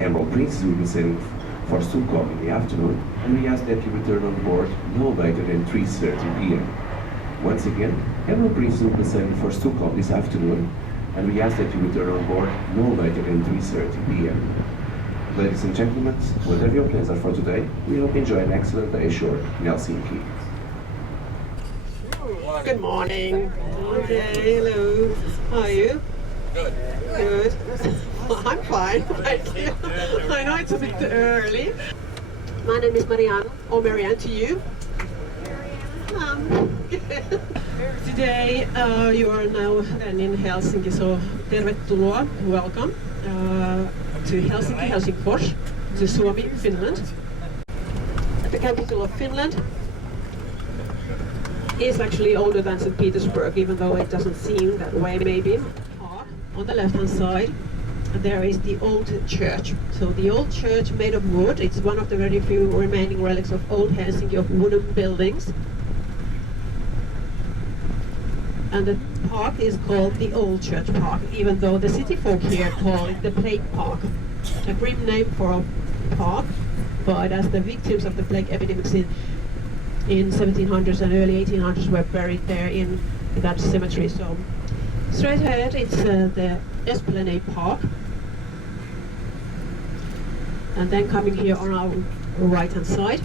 Emerald Princess will be sailing for Stockholm in the afternoon, and we ask that you return on board no later than 3:30 p.m. Once again, Emerald Princess will be sailing for Stockholm this afternoon, and we ask that you return on board no later than 3:30 p.m. Ladies and gentlemen, whatever your plans are for today, we hope you enjoy an excellent day ashore in Helsinki. Good morning. Okay, hello. How are you? Good. Good. I'm fine, thank you. I know it's a bit early. My name is Marianne, or Marianne to you. Today you are now then in Helsinki, so tervetuloa, welcome to Helsinki, Helsingfors, to Suomi, Finland. The capital of Finland is actually older than St. Petersburg, even though it doesn't seem that way maybe. On the left-hand side, there is the old church. So the old church made of wood, it's one of the very few remaining relics of old Helsinki of wooden buildings. And the park is called the Old Church Park, even though the city folk here call it the Plague Park. A grim name for a park, but as the victims of the plague epidemics in 1700s and early 1800s were buried there in that cemetery. So straight ahead it's the Esplanade Park, and then coming here on our right hand side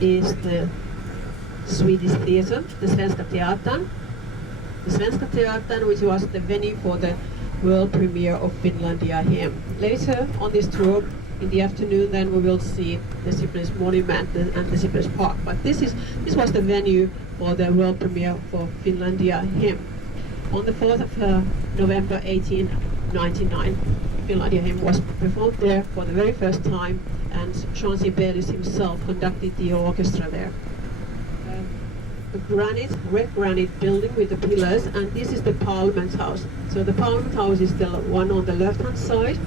is the Swedish theatre, the Svenska Teatern. The Svenska Teatern, which was the venue for the world premiere of Finlandia Hymn. Later on this tour in the afternoon, then we will see the Sibelius Monument and the Sibelius Park. But this was the venue for the world premiere for Finlandia Hymn. On the 4th of November 1899, Finlandia Hymn was performed there for the very first time, and Jean Sibelius himself conducted the orchestra there. A red granite building with the pillars, and this is the Parliament House. So the Parliament House is the one on the left-hand side.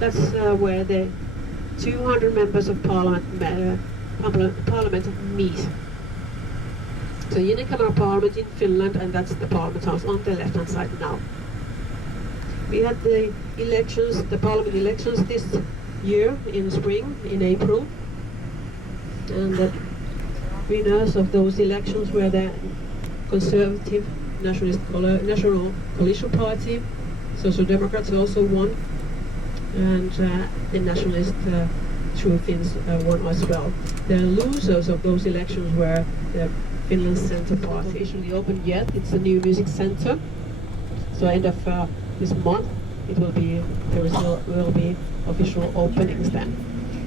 That's where the 200 members of Parliament meet. So unicameral Parliament in Finland, and that's the Parliament House on the left-hand side now. We had the elections, the Parliament elections this year in spring, in April, and the winners of those elections were the Conservative National Coalition Party. Social Democrats also won, and the Nationalist True Finns won as well. The losers of those elections were the Finland Center Party. Officially opened yet. It's a new music center. So end of this month, will be official openings then.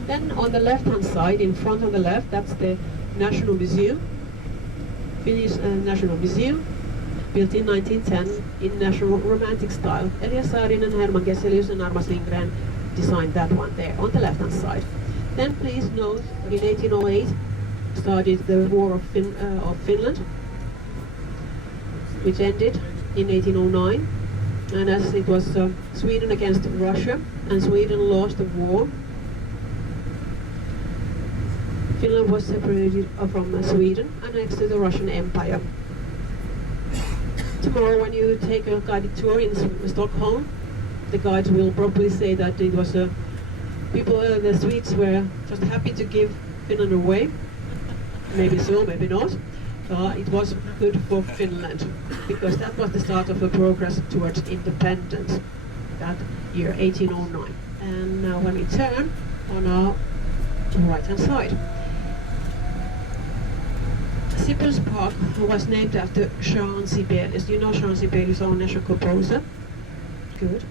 Then on the left-hand side, in front on the left, that's the National Museum, Finnish National Museum, built in 1910 in national romantic style. Elias Saarinen, Herman Geselius and Armas Lindgren designed that one there on the left-hand side. Then please note, in 1808 started the War of Finland, which ended in 1809. And as it was Sweden against Russia, and Sweden lost the war, Finland was separated from Sweden, annexed to the Russian Empire. Tomorrow when you take a guided tour in Stockholm, the guides will probably say that it was the Swedes were just happy to give Finland away. Maybe so, maybe not. It was good for Finland, because that was the start of the progress towards independence, that year 1809. And now when we turn on our right-hand side, Sibelius Park was named after Jean Sibelius. You know Jean Sibelius, our national composer? Good.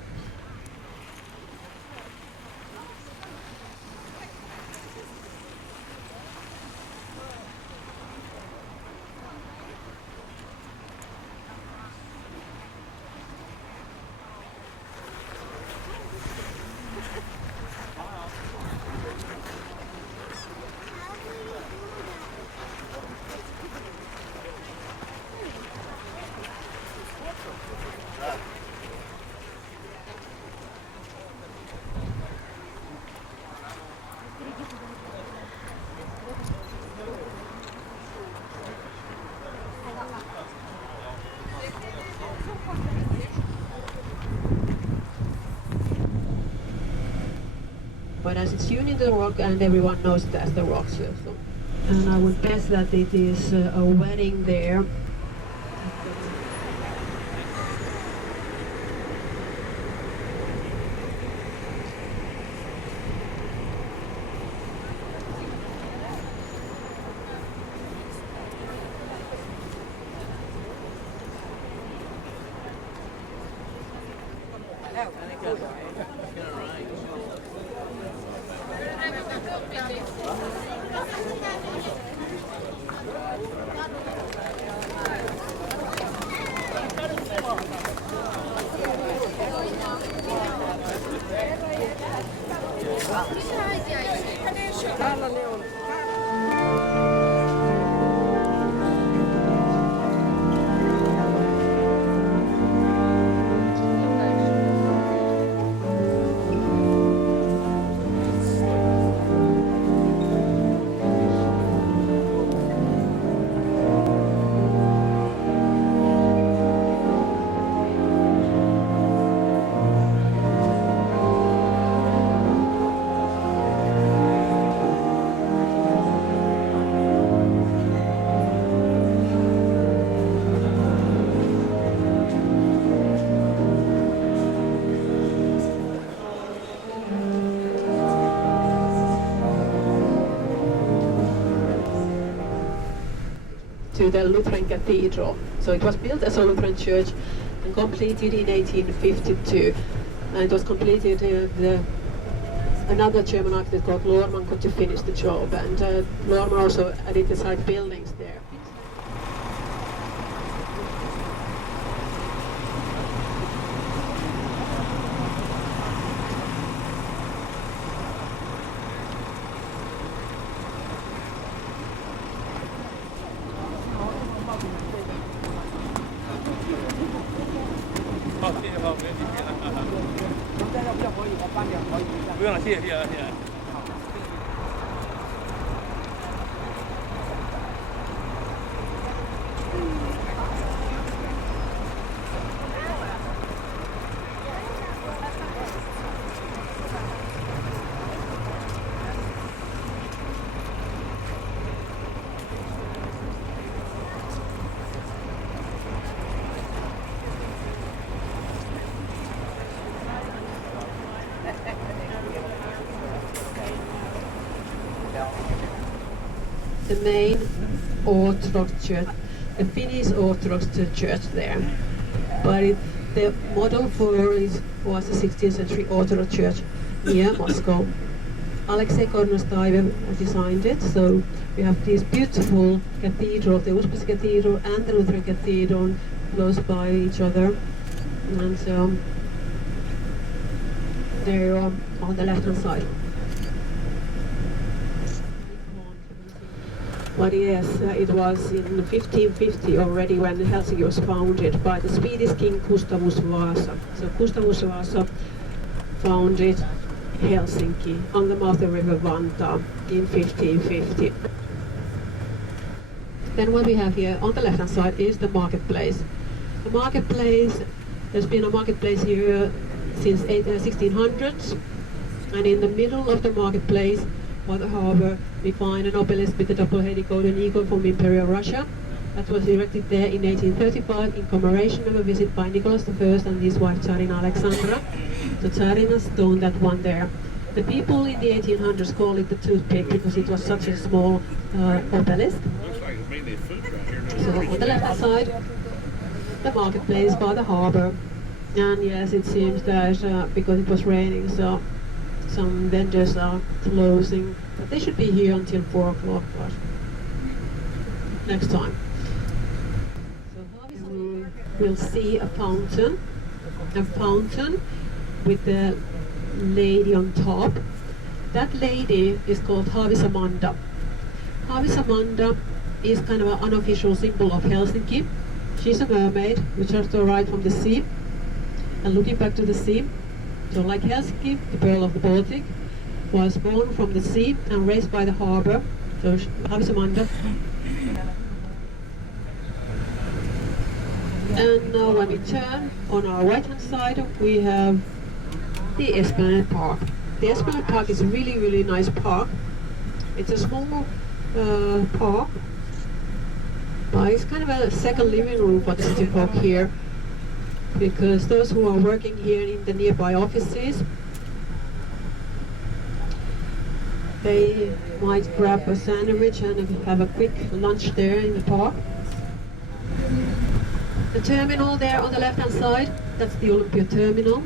But as it's hewn in the rock and everyone knows it as the rock circle. And I would guess that it is a wedding there. To the Lutheran Cathedral. So it was built as a Lutheran church and completed in 1852. And it was completed, another German architect called Lohrmann got to finish the job, and Lohrmann also added the side buildings there. The main Orthodox church, the Finnish Orthodox church there. But the model for it was the 16th century Orthodox church near Moscow. Alexei Kornostaive designed it, so we have these beautiful cathedrals, the UPENSKI Cathedral and the Lutheran Cathedral close by each other. And so they're on the left hand side. But yes, it was in 1550 already when Helsinki was founded by the Swedish king Gustavus Vasa. So Gustavus Vasa founded Helsinki on the mouth of the river Vantaa in 1550. Then what we have here on the left hand side is the marketplace. The marketplace, there's been a marketplace here since 1600s, and in the middle of the marketplace by the harbor we find an obelisk with a double-headed golden eagle from Imperial Russia. That was erected there in 1835 in commemoration of a visit by Nicholas I and his wife Tsarina Alexandra. So Tsarina stoned that one there. The people in the 1800s call it the toothpick because it was such a small obelisk. So on the left side, the marketplace by the harbor. And yes, it seems that because it was raining, so some vendors are closing, but they should be here until 4 o'clock, but next time. So we'll see a fountain with the lady on top. That lady is called Haavisamanda. Haavisamanda is kind of an unofficial symbol of Helsinki. She's a mermaid which has to arrive from the sea and looking back to the sea. So like Helsinki, the pearl of the Baltic, was born from the sea and raised by the harbor. So Haavisamanda. And now when we turn on our right hand side, we have the Esplanade Park. the Esplanade Park is a really, really nice park. It's a small park, but it's kind of a second living room for the city folk here, because those who are working here in the nearby offices, they might grab a sandwich and have a quick lunch there in the park. The terminal there on the left-hand side, that's the Olympia terminal.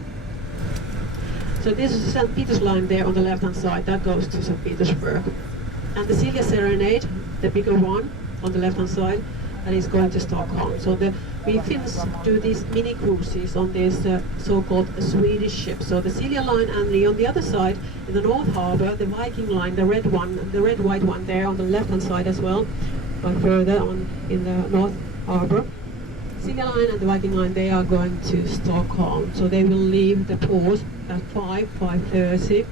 So this is the St. Peter's line there on the left-hand side, that goes to St. Petersburg. And the Silja Serenade, the bigger one on the left-hand side, that is going to Stockholm. So we Finns do these mini cruises on this so-called Swedish ship. So the Silja line, and on the other side, in the North Harbour, the Viking line, the red one, the red-white one there on the left-hand side as well, but further on in the North Harbour. Silja line and the Viking line, they are going to Stockholm. So they will leave the port at 5:30.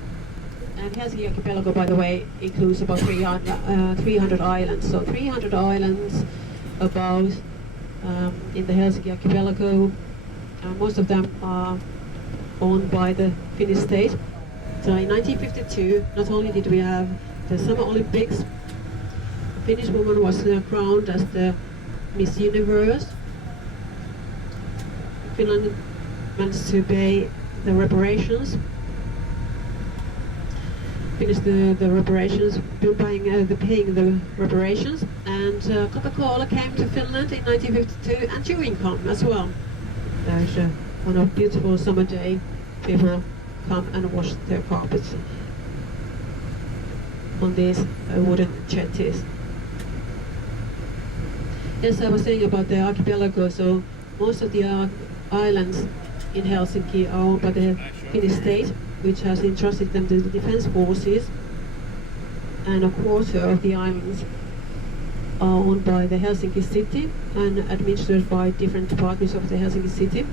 And Helsinki archipelago, by the way, includes about 300 islands. So 300 islands about in the Helsinki archipelago. Most of them are owned by the Finnish state. So in 1952, not only did we have the Summer Olympics, a Finnish woman was crowned as the Miss Universe. Finland managed to pay the reparations. Finished the reparations, paying the reparations, and Coca-Cola came to Finland in 1952, and chewing gum as well. There's on a beautiful summer day, people come and wash their carpets on these wooden jetties. Yes, I was saying about the archipelago. So most of the islands in Helsinki are owned by the Finnish state, which has entrusted them to the defense forces, and a quarter of the islands are owned by the Helsinki city and administered by different departments of the Helsinki city.